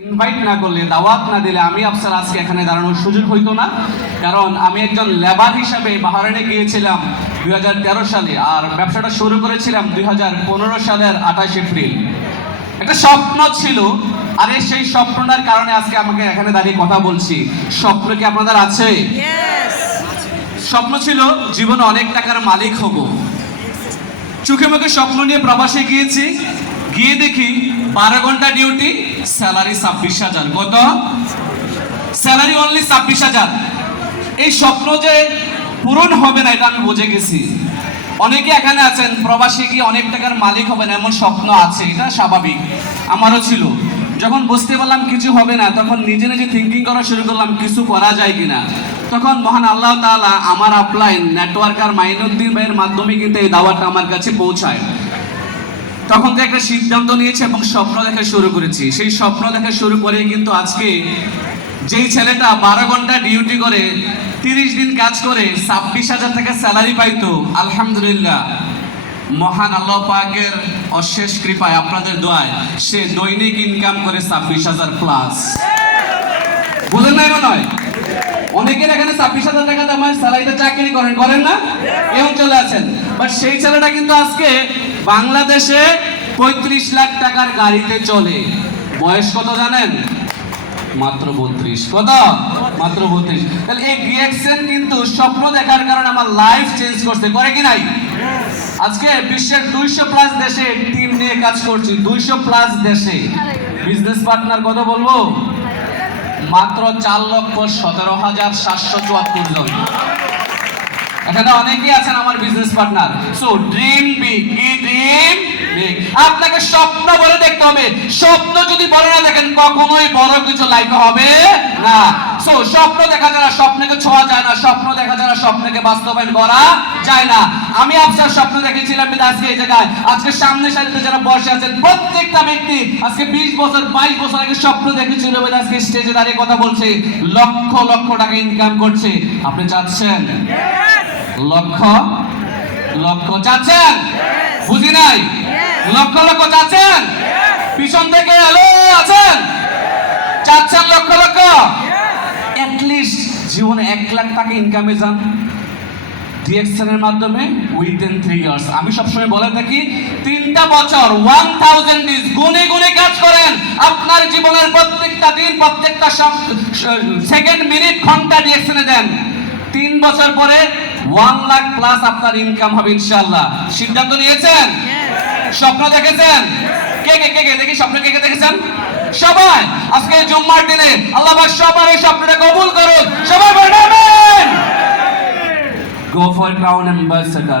Invite না করলে দাওয়াত না দিলে আমি আফসার আজকে এখানে দাঁড়ানোর সুযোগ হইতো না। কারণ আমি একজন লেবার হিসাবে বাহারানে গিয়েছিলাম দুই হাজার তেরো সালে আর ব্যবসাটা শুরু করেছিলাম দুই সালের আঠাশ এপ্রিল। একটা স্বপ্ন ছিল আর এই সেই স্বপ্নটার কারণে আজকে আমাকে এখানে দাঁড়িয়ে কথা বলছি। স্বপ্ন কি আপনাদের আছে? স্বপ্ন ছিল জীবনে অনেক টাকার মালিক হব। চোখে মুখে স্বপ্ন নিয়ে প্রবাসে গিয়েছি। গিয়ে দেখি বারো ঘণ্টা ডিউটি স্যালারি ছাব্বিশ হাজার। কত? স্যালারি অনলি ছাব্বিশ হাজার। এই স্বপ্ন যে পূরণ হবে না, এটা আমি বুঝে গেছি। অনেকে এখানে আছেন, প্রবাসী গিয়ে অনেক টাকার মালিক হবেন, এমন স্বপ্ন আছে, এটা স্বাভাবিক। আমারও ছিল। যখন বুঝতে পারলাম কিছু হবে না, তখন নিজে নিজে থিঙ্কিং করা শুরু করলাম, কিছু করা যায় কিনা। তখন মহান আল্লাহ তাআলা আমার আপলাইন নেটওয়ার্কার মাইনুদ্দিন ভাইয়ের মাধ্যমে কিন্তু এই দাওয়াটা আমার কাছে পৌঁছায়। তখন থেকে একটা সিদ্ধান্ত নিয়েছি এবং স্বপ্ন দেখা শুরু করেছি। সেই স্বপ্ন দেখা শুরু করে কিন্তু আজকে যেই ছেলেটা বারো ঘণ্টা ডিউটি করে, তিরিশ দিন কাজ করে, ছাব্বিশ হাজার টাকা স্যালারি পাইতো, আলহামদুলিল্লাহ। মহান আল্লাহ পাকের অশেষ কৃপায় আপনাদের দোয়ায় সে দৈনিক ইনকাম করে ছাব্বিশ হাজার প্লাস বুঝেন না হয় অনেকের এখানে ছাব্বিশ হাজার টাকা দামের স্যালারিতে চাকরি করেন করেন না? এই চলে আছেন। বাট সেই ছেলেটা কিন্তু আজকে বাংলাদেশে পঁয়ত্রিশ লাখ টাকার গাড়িতে চলে। বয়স কত জানেন? মাত্র বত্রিশ। কত? মাত্র বত্রিশ। তাহলে এই রিয়াকশন কিন্তু স্বপ্ন দেখার কারণে আমার লাইফ চেঞ্জ করছে। করে কি নাই? আজকে বিশ্বের দুইশো প্লাস দেশে টিম নিয়ে কাজ করছি। দুইশো প্লাস দেশে। বিজনেস পার্টনার কত বলব? মাত্র চার লক্ষ সতেরো হাজার সাতশো চুয়াত্তর জন। এখানে অনেকেই আছেন আমার business partner so dream big কি ড্রিম আপনাকে স্বপ্ন বলে দেখতে হবে। স্বপ্ন যদি বড় না দেখেন, কখনোই বড় কিছু লাইফে হবে না। সো স্বপ্ন দেখা যায় না, স্বপ্নকে ছোঁয়া যায় না। স্বপ্ন দেখা যায় না, স্বপ্নকে বাস্তবায়ন করা যায় না। আমি আপনার স্বপ্ন দেখেছিলাম আজকে এই জায়গায়। আজকে সামনে সারিতে যারা বসে আছেন, প্রত্যেকটা ব্যক্তি আজকে বিশ বছর, বাইশ বছর আগে স্বপ্ন দেখেছিল বিধায় আজকে স্টেজে দাঁড়িয়ে কথা বলছে। লক্ষ লক্ষ টাকা ইনকাম করছে। আপনি চাচ্ছেন? লক্ষ লক্ষ চাচ্ছেন? বুঝি নাই? লক্ষ লক্ষ চাচ্ছেন? পিছন থেকে হ্যালো আছেন? চাচ্ছেন লক্ষ লক্ষ অ্যাটলিস্ট জীবনে এক লাখ টাকা ইনকামে যান। ডিএক্সএন এর মাধ্যমে উইদিন থ্রি ইয়ার্স আমি সবসময় বলে থাকি, তিনটা বছর ওয়ান থাউজেন্ড ডিজ গুনে গুনে কাজ করেন। আপনার জীবনের প্রত্যেকটা দিন, প্রত্যেকটা সেকেন্ড মিনিট ঘণ্টা ডিএক্সএন দেন। তিন বছর পরে ওয়ান লাখ প্লাস আপনার ইনকাম হবে ইনশাল্লাহ সিদ্ধান্ত নিয়েছেন? স্বপ্ন দেখেছেন? কে কে কে কে দেখি স্বপ্ন কে কে দেখেছেন? সবাই আজকে জুম্মার দিনে আল্লাহ পাক সবার এই স্বপ্নটা কবুল করুন সবাই গো ফর ক্রাউন অ্যাম্বাসেডর